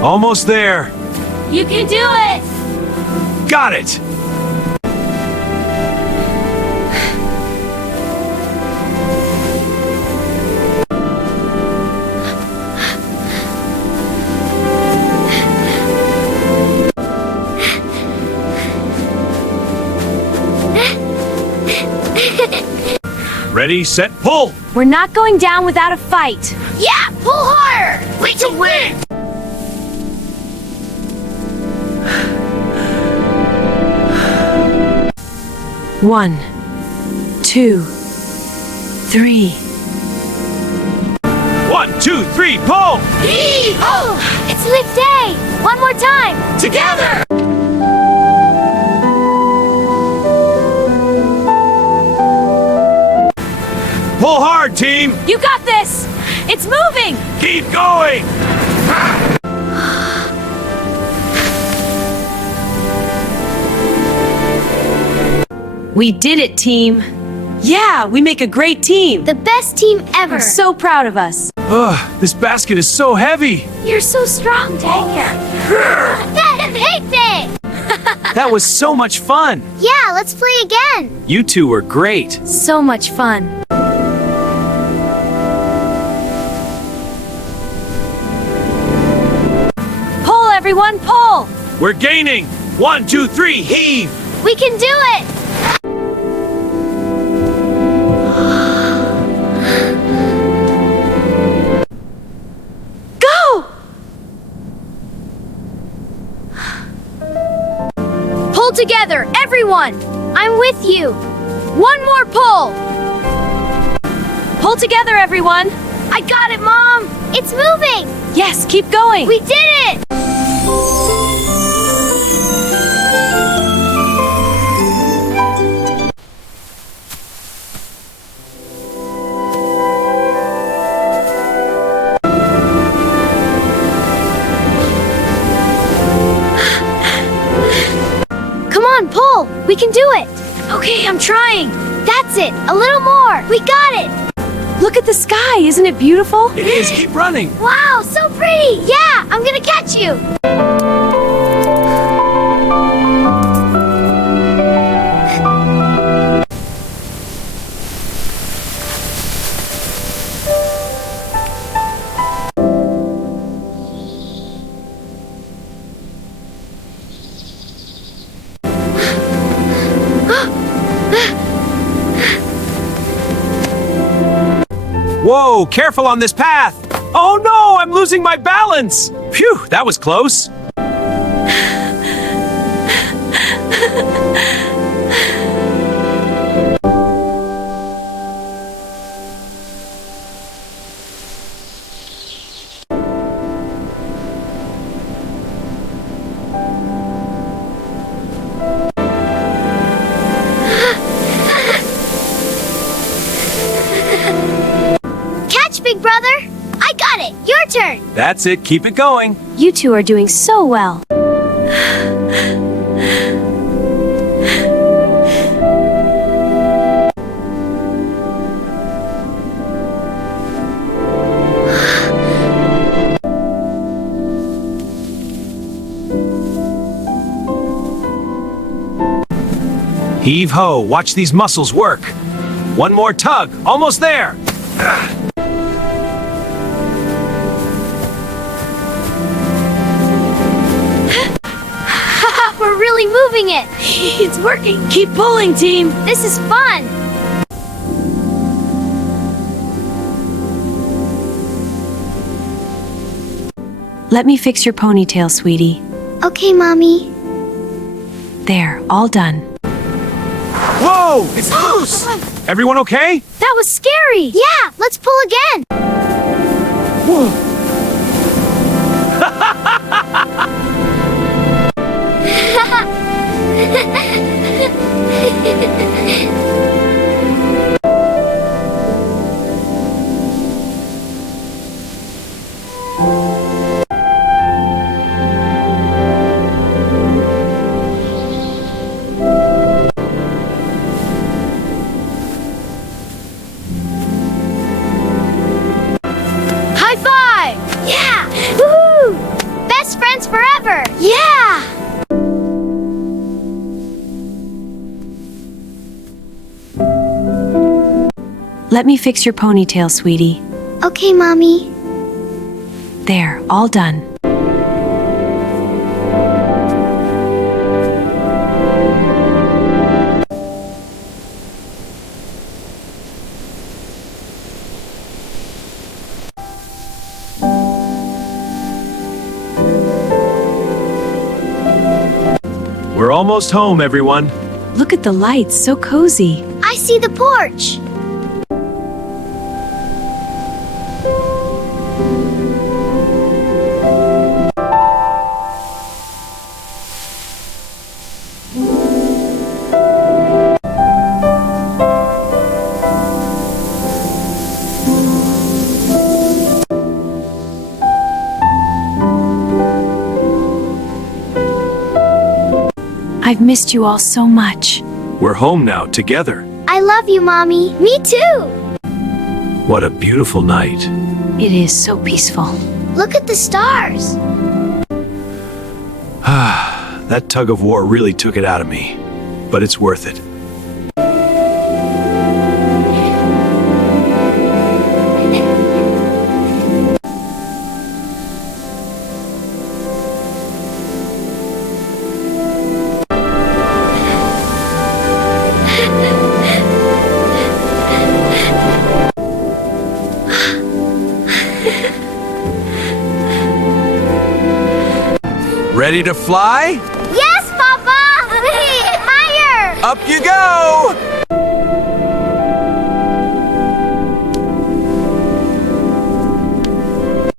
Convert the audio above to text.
Almost there. You can do it! Got it! Ready, set, pull! We're not going down without a fight. Yeah, pull harder! We can win! One, two, three. 1, 2, 3, pull! Hee-ho! It's lift day! One more time! Together! Pull hard, team! You got this! It's moving! Keep going! We did it, team! Yeah, we make a great team! The best team ever! I'm so proud of us! Ugh, this basket is so heavy! You're so strong, Daniel! That big thing! That was so much fun! Yeah, let's play again! You two were great! So much fun! Pull, everyone, pull! We're gaining! 1, 2, 3, heave! We can do it! Go! Pull together, everyone! I'm with you! One more pull! Pull together, everyone! I got it, Mom! It's moving! Yes, keep going! We did it! Come on, pull! We can do it! Okay, I'm trying! That's it! A little more! We got it! Look at the sky, isn't it beautiful? It is, keep running! Wow, so pretty! Yeah, I'm gonna catch you! Whoa, careful on this path! Oh no, I'm losing my balance! Phew, that was close! Catch, big brother! I got it! Your turn! That's it, keep it going! You two are doing so well. Heave ho, watch these muscles work! One more tug, almost there! We're really moving it! It's working! Keep pulling, team! This is fun! Let me fix your ponytail, sweetie. Okay, Mommy. There, all done. Whoa, it's loose! Everyone okay? That was scary! Yeah, let's pull again! High five! forever. Yeah. Let me fix your ponytail, sweetie. Okay, Mommy. There, all done. We're almost home, everyone. Look at the lights, so cozy. I see the porch. I've missed you all so much. We're home now, together. I love you, Mommy. Me too. What a beautiful night. It is so peaceful. Look at the stars. That tug of war really took it out of me. But it's worth it. Ready to fly? Yes, Papa! Higher! Up you go!